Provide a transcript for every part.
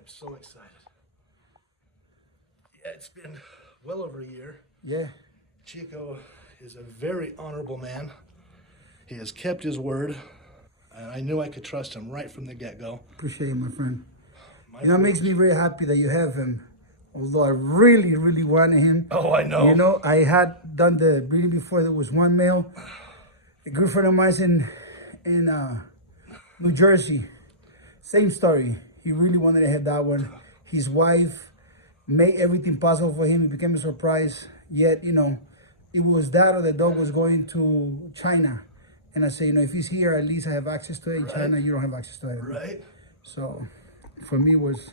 I'm so excited. Yeah, it's been well over a year. Yeah. Chico is a very honorable man. He has kept his word, and I knew I could trust him right from the get-go. Appreciate it, my friend. It makes me very happy that you have him. Although I really, really wanted him. Oh, I know. You know, I had done the breeding before. There was one male. A good friend of mine's in New Jersey. Same story. He really wanted to have that one. His wife made everything possible for him. It became a surprise. Yet, you know, it was that or the dog was going to China. And I say, you know, if he's here, at least I have access to it. In China, you don't have access to it. Right. So, for me, it was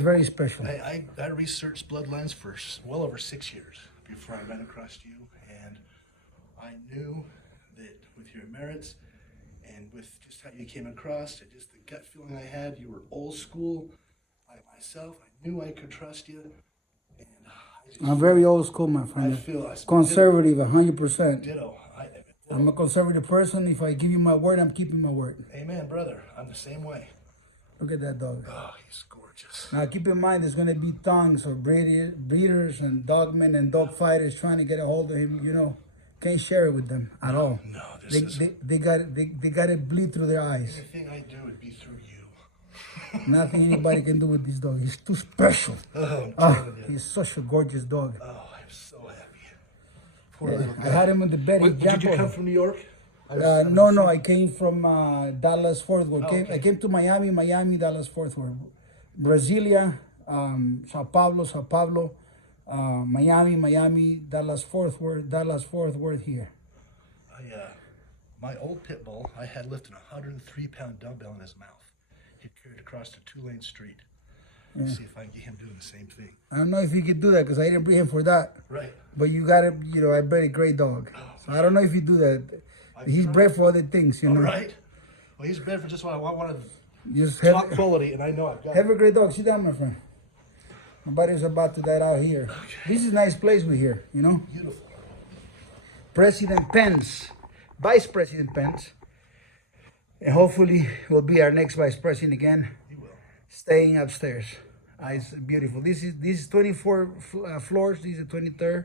very special. I researched bloodlines for well over 6 years before I ran across you, and I knew that with your merits and with just how you came across, and just the gut feeling I had, you were old school. I myself, I knew I could trust you. And I'm very old school, my friend. I feel conservative, 100%. Ditto. I'm a conservative person. If I give you my word, I'm keeping my word. Amen, brother. I'm the same way. Look at that dog. Oh, he's gorgeous. Now, keep in mind, there's going to be tongues of breeders and dogmen and dog fighters trying to get a hold of him. You know, can't share it with them at all. No, they got it bleed through their eyes. Anything I do would be through you. Nothing anybody can do with this dog. He's too special. He's such a gorgeous dog. Oh, I'm so happy. Poor little guy. I had him in the bed. Did you come from New York? No, I came from Dallas, Fort Worth. I came to Miami, Dallas, Fort Worth. Brasilia, Sao Paulo, Miami, Dallas, Fort Worth here. My old Pitbull, I had lifting a 103-pound dumbbell in his mouth. He carried across the 2-lane street. Yeah. See if I can get him doing the same thing. I don't know if he could do that because I didn't bring him for that. Right. But you got to, you know, I bred a great dog. So I don't know if you do that. He's bred for other things, you know. Right. Well, he's bred for just what I want to just top quality, and I know I've got Have a great dog. Sit down, my friend. My buddy's about to die out here. Okay. This is a nice place we're here, you know. Beautiful. President Pence, Vice President Pence, and hopefully will be our next Vice President again. He will. Staying upstairs. It's beautiful. This is 24 floors. This is the 23rd.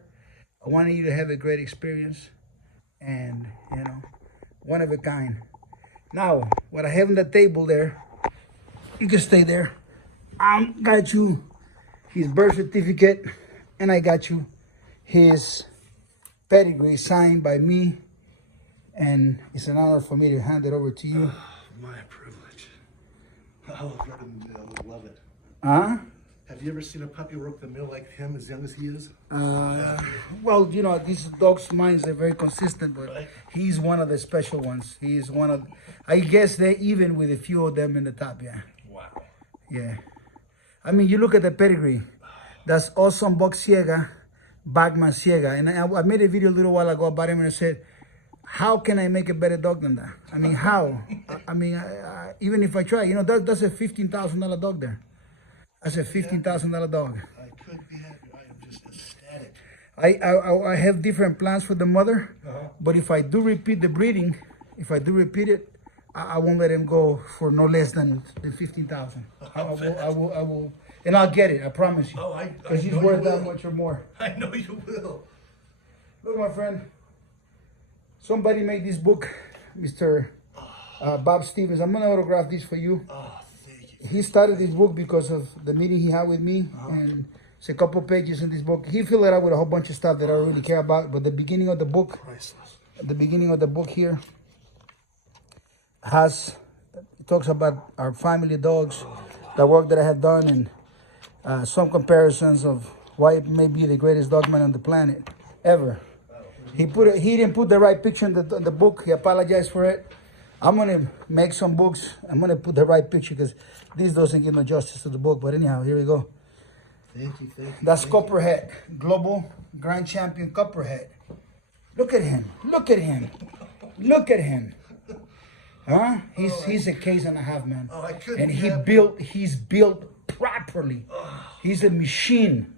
I wanted you to have a great experience, and you know, one of a kind. Now, what I have on the table there, you can stay there. I got you his birth certificate, and I got you his pedigree signed by me, and it's an honor for me to hand it over to you. My privilege. I would love it. Huh? Have you ever seen a puppy work the mill like him, as young as he is? Well, you know, these dogs' minds are very consistent, but right. He's one of the special ones. He's one of, I guess they're even with a few of them in the top, yeah. Wow. Yeah. I mean, you look at the pedigree. That's awesome Buck Ciega, Bagman Ciega. And I made a video a little while ago about him and I said, how can I make a better dog than that? I mean, how? I mean, even if I try, you know, that's a $15,000 dog there. That's a $15,000 dog. I could be happy. I am just ecstatic. I have different plans for the mother, but if I do repeat the breeding, I won't let him go for no less than 15,000. I will, and I'll get it. I promise you. Because he's worth that much or more. I know you will. Look, my friend. Somebody made this book, Mr. Bob Stevens. I'm gonna autograph this for you. He started this book because of the meeting he had with me, and it's a couple pages in this book. He filled it out with a whole bunch of stuff that I don't really care about, but the beginning of the book, here, it talks about our family dogs, the work that I have done, and some comparisons of why it may be the greatest dogman on the planet ever. He didn't put the right picture in the book. He apologized for it. I'm gonna make some books. I'm gonna put the right picture because this doesn't give no justice to the book. But anyhow, here we go. Thank you. That's Copperhead, Global Grand Champion Copperhead. Look at him. Huh? He's a case and a half, man. I couldn't. And he's built properly. He's a machine.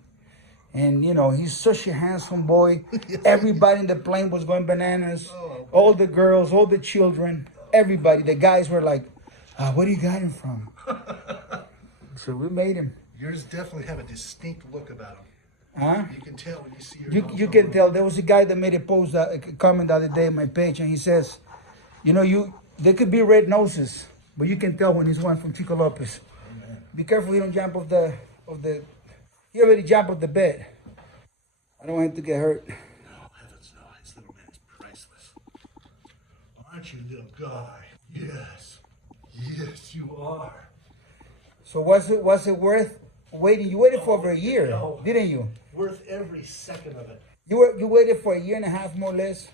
And you know, he's such a handsome boy. Everybody in the plane was going bananas. All the girls, all the children, everybody. The guys were like, where do you got him from? So we made him. Yours definitely have a distinct look about them. Huh? You can tell when you see your You can tell. There was a guy that made a post, a comment the other day on my page, and he says, you know, there could be red noses, but you can tell when it's one from Chico Lopez. Be careful you don't jump off the. He already jumped off the bed. I don't want him to get hurt. No, heavens no. This little man is priceless. Aren't you, little guy? Yes. Yes, you are. So was it worth waiting? You waited for over a year, No. didn't you? Worth every second of it. You waited for a year and a half, more or less,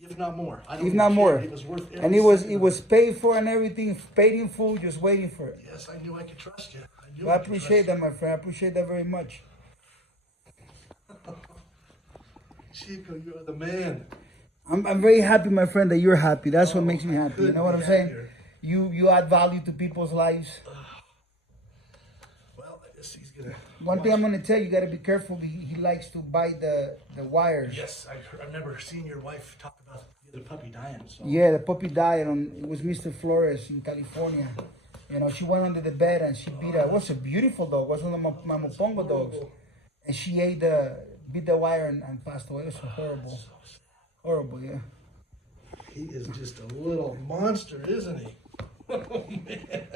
If not more. I don't if even not care. more. It was worth every And it second of was paid for and everything, paid in full, just waiting for it. Yes, I knew I could trust you. I appreciate that, my friend. I appreciate that very much. Chico, you are the man. I'm very happy, my friend, that you're happy. That's what makes me happy. You know what I'm couldn't be saying? happier. You add value to people's lives. Well, I guess he's gonna. One thing I'm gonna tell you, you gotta be careful. He likes to bite the wires. Yes, I remember seeing your wife talk about the other puppy dying. So. Yeah, the puppy died it was Mr. Flores in California. You know, she went under the bed and she beat it was a beautiful dog. It was one of my Mopongo dogs. And she beat the wire and passed away. It was horrible. Horrible, yeah. He is just a little monster, isn't he? Oh, man.